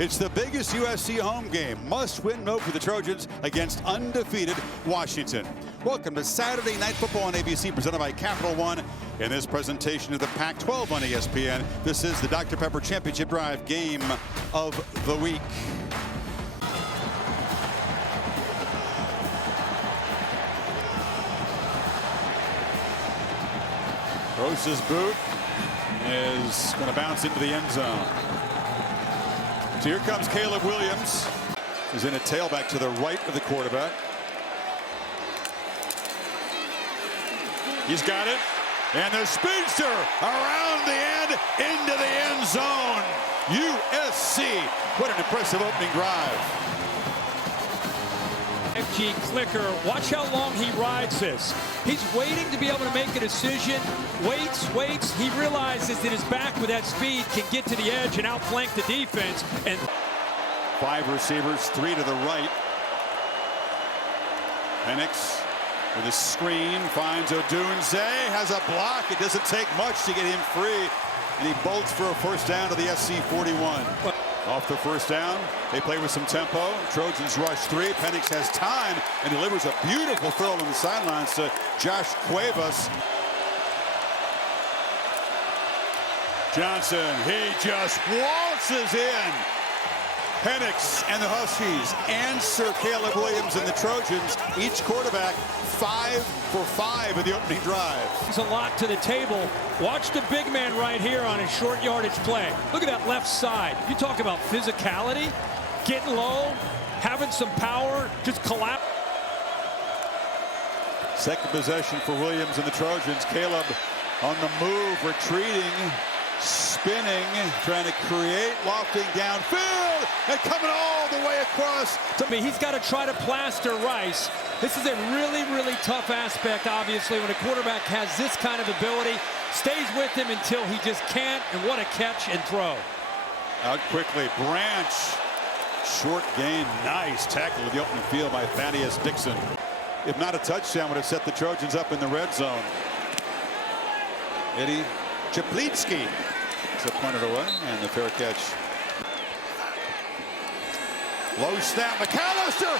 It's the biggest USC home game. Must-win mode for the Trojans against undefeated Washington. Welcome to Saturday Night Football on ABC, presented by Capital One. In this presentation of the Pac-12 on ESPN, this is the Dr. Pepper Championship Drive game of the week. Gross's boot is going to bounce into the end zone. So here comes Caleb Williams. He's in a tailback to the right of the quarterback. He's got it. And the speedster around the end into the end zone. USC. What an impressive opening drive. FG clicker. Watch how long he rides this. He's waiting to be able to make a decision. Waits. He realizes that his back with that speed can get to the edge and outflank the defense. And 5 receivers, 3 to the right. Penix with a screen finds Odunze, has a block. It doesn't take much to get him free, and he bolts for a first down to the SC 41. Off the first down, they play with some tempo. Trojans rush 3. Penix has time and delivers a beautiful throw on the sidelines to Josh Cuevas. Johnson, he just waltzes in. Penix and the Huskies answer Caleb Williams and the Trojans. Each quarterback 5 for 5 in the opening drive. There's a lot to the table. Watch the big man right here on a short yardage play. Look at that left side. You talk about physicality, getting low, having some power, just collapse. Second possession for Williams and the Trojans. Caleb on the move, retreating, spinning, trying to create, lofting downfield, and coming all the way across. He's got to try to plaster Rice. This is a really tough aspect, obviously, when a quarterback has this kind of ability, stays with him until he just can't, and what a catch and throw. Out quickly, Branch, short gain, nice tackle in the open field by Thaddeus Dixon. If not a touchdown, would have set the Trojans up in the red zone. Eddie Chaplitsky is pointed away, and the fair catch. Low snap, McAllister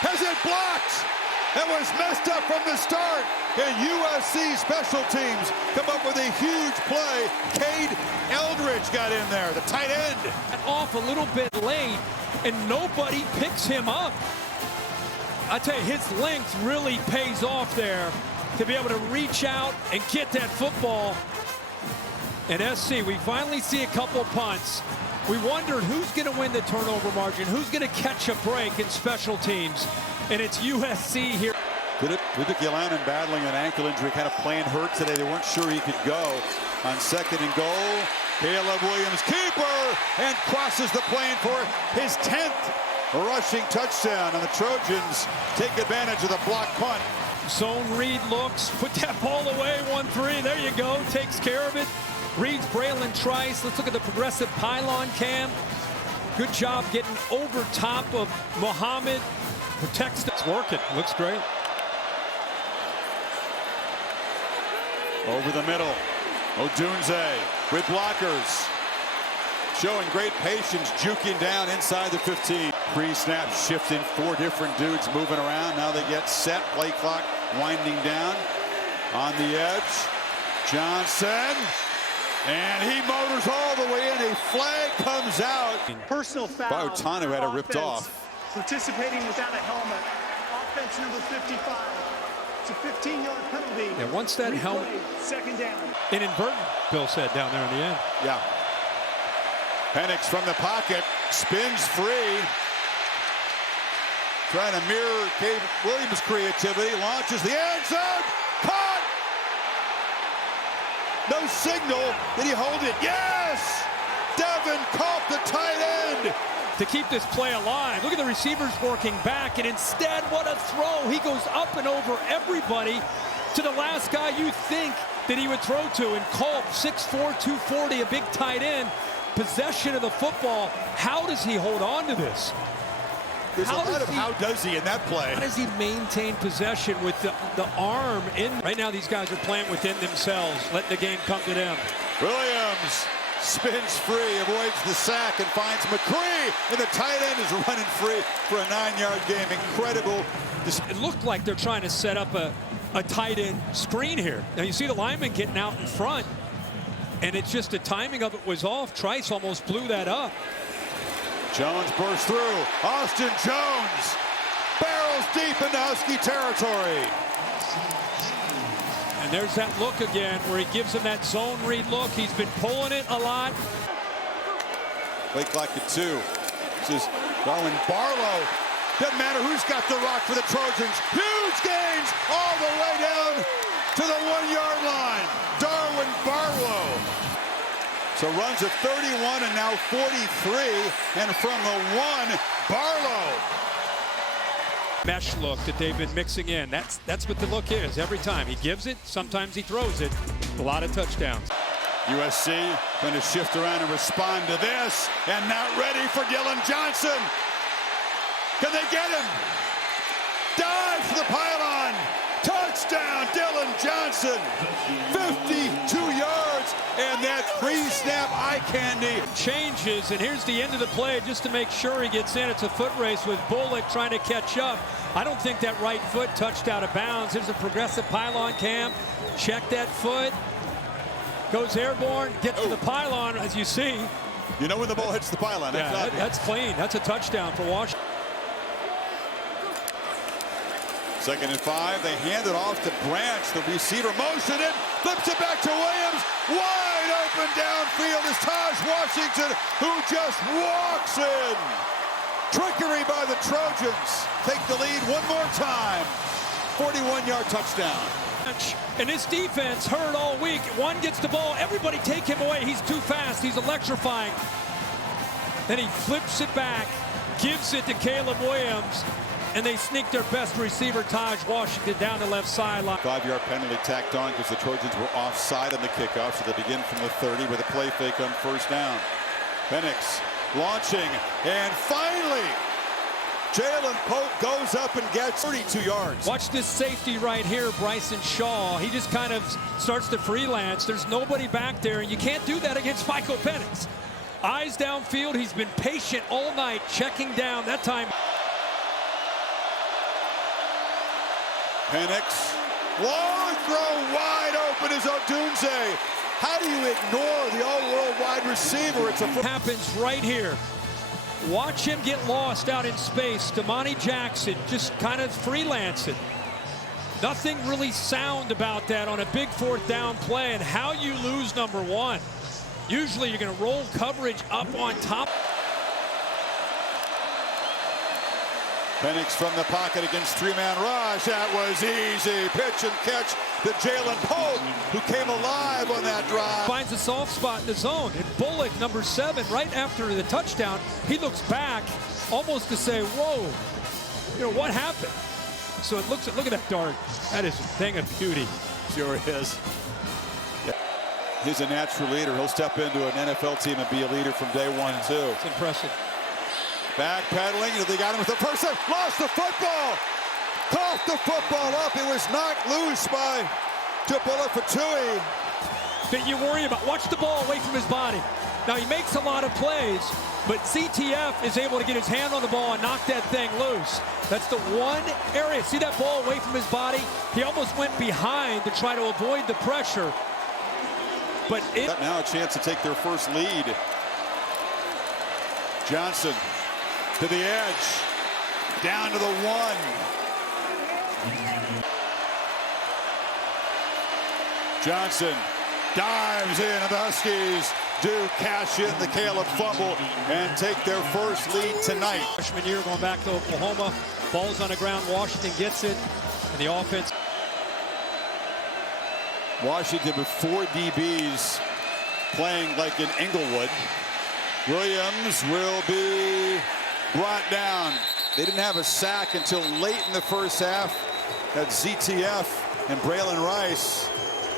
has it blocked. That was messed up from the start, and USC special teams come up with a huge play. Cade Eldridge got in there, the tight end. Off a little bit late, and nobody picks him up. I tell you, his length really pays off there to be able to reach out and get that football. And SC, we finally see a couple punts. We wondered who's going to win the turnover margin, who's going to catch a break in special teams, and it's USC here. With Gillan battling an ankle injury, kind of playing hurt today. They weren't sure he could go on 2nd and goal. Caleb Williams, keeper, and crosses the plane for his 10th rushing touchdown. And the Trojans take advantage of the block punt. Zone read looks, put that ball away, 1-3. There you go, takes care of it. Reads Braylon Trice. Let's look at the progressive pylon cam. Good job getting over top of Muhammad. Protects. It's working. Looks great. Over the middle. Odunze with blockers. Showing great patience, juking down inside the 15. Pre-snap shifting, 4 different dudes moving around. Now they get set. Play clock winding down. On the edge. Johnson. And he motors all the way in. A flag comes out. Personal foul. Bautanu had it ripped off. Participating without a helmet. Offense number 55. It's a 15-yard penalty. And once that helmet. Second down. Inadvertent, Bill said down there in the end. Yeah. Penix from the pocket. Spins free. Trying to mirror Caleb Williams' creativity. Launches the end zone. Caught! No signal. Did he hold it? Yes! Devin caught the tight end. To keep this play alive. Look at the receivers working back, and instead, what a throw. He goes up and over everybody to the last guy you think that he would throw to. And Culp, 6'4", 240, a big tight end. Possession of the football. How does he hold on to this? There's a lot of how does he in that play. How does he maintain possession with the arm in? Right now, these guys are playing within themselves, letting the game come to them. Williams spins free, avoids the sack, and finds McCree, and the tight end is running free for a 9-yard gain. Incredible. It looked like they're trying to set up a tight end screen here. Now you see the lineman getting out in front, and it's just the timing of it was off. Trice almost blew that up. Jones bursts through. Austin Jones barrels deep into Husky territory. And there's that look again where he gives him that zone read look. He's been pulling it a lot. Play clock at 2. This is Darwin Barlow. Doesn't matter who's got the rock for the Trojans. Huge gains all the way down to the 1-yard line. Darwin Barlow. So runs of 31 and now 43. And from the 1, Barlow. Mesh look that they've been mixing in. That's what the look is every time. He gives it, sometimes he throws it. A lot of touchdowns. USC going to shift around and respond to this. And not ready for Dillon Johnson. Can they get him? Dive for the pylon. Touchdown, Dillon Johnson. 52 yards. And that pre-snap eye candy. Changes, and here's the end of the play just to make sure he gets in. It's a foot race with Bullock trying to catch up. I don't think that right foot touched out of bounds. There's a progressive pylon cam. Check that foot. Goes airborne, gets to the pylon, as you see. You know when the ball hits the pylon. Yeah, that's clean. That's a touchdown for Washington. 2nd and 5. They hand it off to Branch. The receiver motion it, flips it back to Williams. Wide open downfield is Taj Washington, who just walks in. Trickery by the Trojans. Take the lead one more time. 41-yard touchdown. And this defense heard all week. One gets the ball, everybody take him away. He's too fast, he's electrifying. Then he flips it back, gives it to Caleb Williams, and they sneak their best receiver, Taj Washington, down the left sideline. 5-yard penalty tacked on because the Trojans were offside on the kickoff, so they begin from the 30 with a play fake on 1st down. Penix launching, and finally, Jalen Pope goes up and gets 32 yards. Watch this safety right here, Bryson Shaw. He just kind of starts to freelance. There's nobody back there, and you can't do that against Michael Penix. Eyes downfield. He's been patient all night, checking down. That time. Penix, long throw, wide open is Odunze. How do you ignore the all-world wide receiver? It's a happens right here. Watch him get lost out in space. Damani Jackson just kind of freelancing. Nothing really sound about that on a big 4th down play, and how you lose number 1. Usually you're going to roll coverage up on top. Penix from the pocket against 3-man rush. That was easy. Pitch and catch to Jalen Pope, who came alive on that drive. Finds a soft spot in the zone. And Bullock, number 7, right after the touchdown, he looks back almost to say, whoa, you know, what happened? So it looks, look at that dart. That is a thing of beauty. Sure is. Yeah. He's a natural leader. He'll step into an NFL team and be a leader from day 1, too. It's impressive. Backpedaling, they got him with the first time. Lost the football. Coughed the football up. It was knocked loose by Tupula Fatui. That you worry about. Watch the ball away from his body. Now he makes a lot of plays, but CTF is able to get his hand on the ball and knock that thing loose. That's the one area. See that ball away from his body? He almost went behind to try to avoid the pressure. But got now a chance to take their first lead. Johnson to the edge, down to the 1. Johnson dives in, and the Huskies do cash in the Caleb fumble and take their first lead tonight. Freshman year going back to Oklahoma. Ball's on the ground, Washington gets it, and the offense. Washington with 4 DBs playing like in Englewood. Williams will be brought down. They didn't have a sack until late in the first half. That's ZTF and Braylon Rice.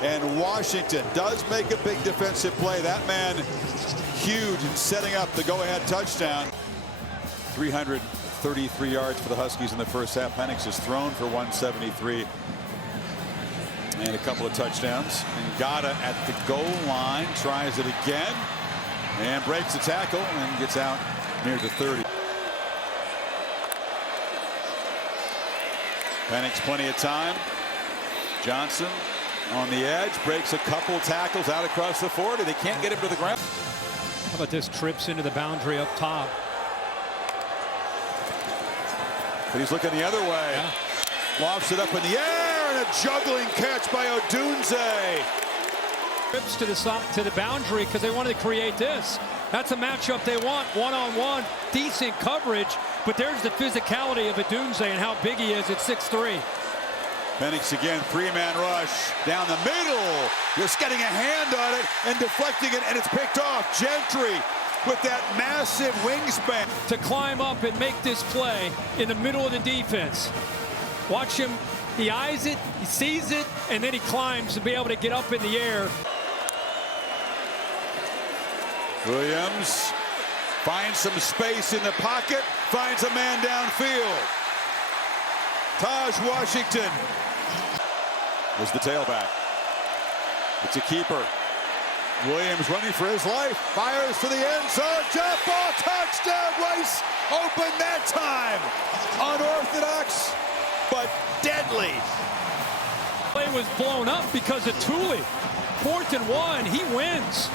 And Washington does make a big defensive play. That man huge in setting up the go-ahead touchdown. 333 yards for the Huskies in the first half. Penix has thrown for 173 and a couple of touchdowns. And Ngata at the goal line tries it again. And breaks the tackle and gets out near the 30. Penix plenty of time. Johnson on the edge, breaks a couple tackles out across the 40. They can't get him to the ground. How about this? Trips into the boundary up top. But he's looking the other way. Yeah. Lofts it up in the air, and a juggling catch by Odunze. Trips to the boundary because they wanted to create this. That's a matchup they want, one-on-one, decent coverage, but there's the physicality of Odunze and how big he is at 6'3". Penix again, three-man rush down the middle. Just getting a hand on it and deflecting it, and it's picked off. Gentry with that massive wingspan. To climb up and make this play in the middle of the defense. Watch him, he eyes it, he sees it, and then he climbs to be able to get up in the air. Williams finds some space in the pocket, finds a man downfield. Taj Washington was the tailback. It's a keeper. Williams running for his life, fires to the end zone, jump ball, touchdown, Rice open that time. Unorthodox, but deadly. Play was blown up because of Tooley. 4th and 1, he wins.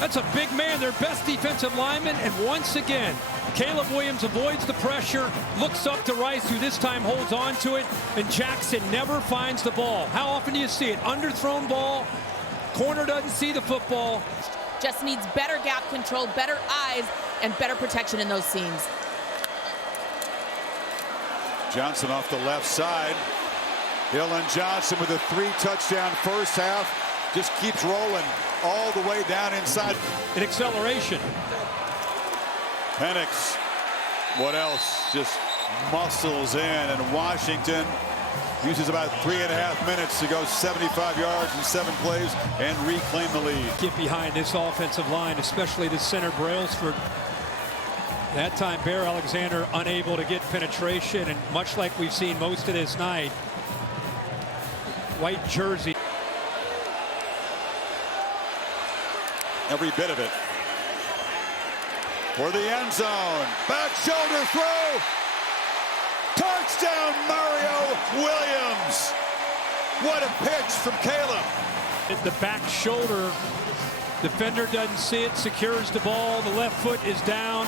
That's a big man, their best defensive lineman, and once again, Caleb Williams avoids the pressure, looks up to Rice, who this time holds on to it, and Jackson never finds the ball. How often do you see it? Underthrown ball, corner doesn't see the football. Just needs better gap control, better eyes, and better protection in those seams. Johnson off the left side. Dillon Johnson with a 3-touchdown first half. Just keeps rolling all the way down inside. In acceleration. Penix, what else? Just muscles in, and Washington uses about 3.5 minutes to go 75 yards in 7 plays and reclaim the lead. Get behind this offensive line, especially the center Brailsford. That time Bear Alexander unable to get penetration, and much like we've seen most of this night, white jersey. Every bit of it. For the end zone. Back shoulder throw. Touchdown, Mario Williams. What a pitch from Caleb. At the back shoulder. Defender doesn't see it, secures the ball. The left foot is down.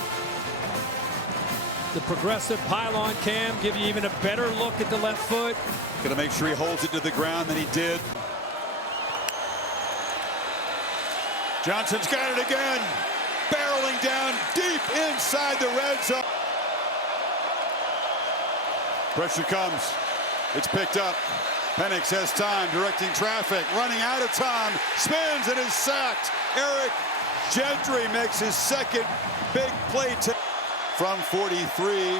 The progressive pylon cam give you even a better look at the left foot. Gonna make sure he holds it to the ground than he did. Johnson's got it again. Barreling down deep inside the red zone. Pressure comes. It's picked up. Penix has time, directing traffic, running out of time, spins and is sacked. Eric Gentry makes his second big play from 43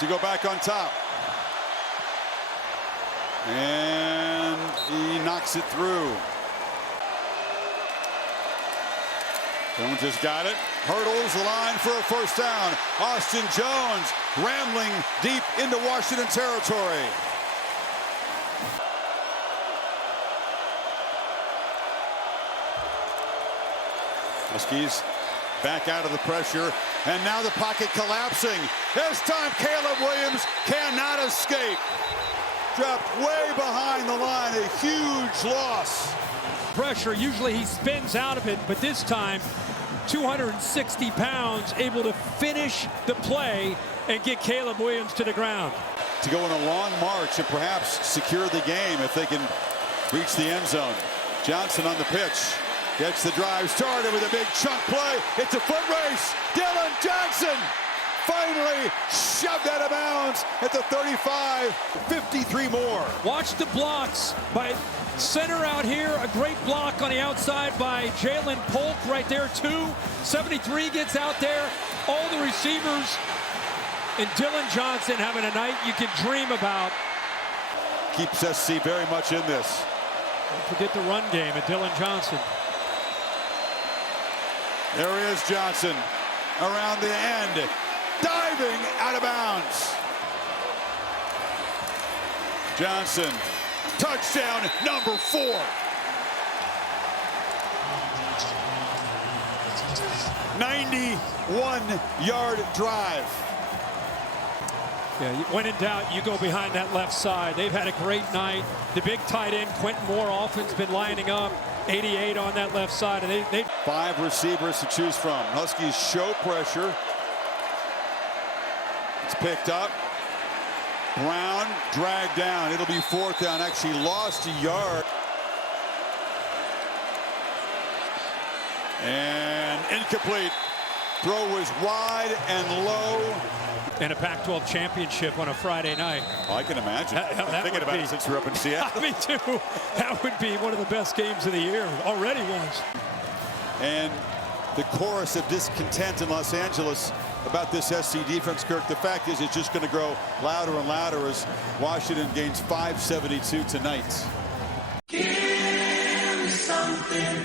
to go back on top. And he knocks it through. Jones has got it, hurdles the line for a first down. Austin Jones rambling deep into Washington territory. Huskies back out of the pressure, and now the pocket collapsing. This time Caleb Williams cannot escape. Dropped way behind the line, a huge loss. Pressure, usually he spins out of it, but this time 260 pounds, able to finish the play and get Caleb Williams to the ground. To go on a long march and perhaps secure the game if they can reach the end zone. Johnson on the pitch. Gets the drive started with a big chunk play. It's a foot race. Dillon Johnson finally shoved out of bounds at the 35. 53 more. Watch the blocks by center out here. A great block on the outside by Jalen Polk right there too. 73 gets out there. All the receivers and Dillon Johnson having a night you can dream about. Keeps SC very much in this. Don't forget the run game at Dillon Johnson. There he is, Johnson, around the end, diving out of bounds. Johnson, touchdown number 4. 91-yard drive. Yeah, when in doubt, you go behind that left side. They've had a great night. The big tight end, Quentin Moore, often's been lining up. 88 on that left side. And they 5 receivers to choose from. Huskies show pressure. It's picked up. Brown dragged down. It'll be 4th down. Actually lost a yard. And incomplete. Throw was wide and low. and a Pac-12 championship on a Friday night. Oh, I can imagine. I'm thinking about it since we're up in Seattle. Me too. That would be one of the best games of the year. Already was. And the chorus of discontent in Los Angeles about this SC defense, Kirk. The fact is it's just going to grow louder and louder as Washington gains 572 tonight. Give me something.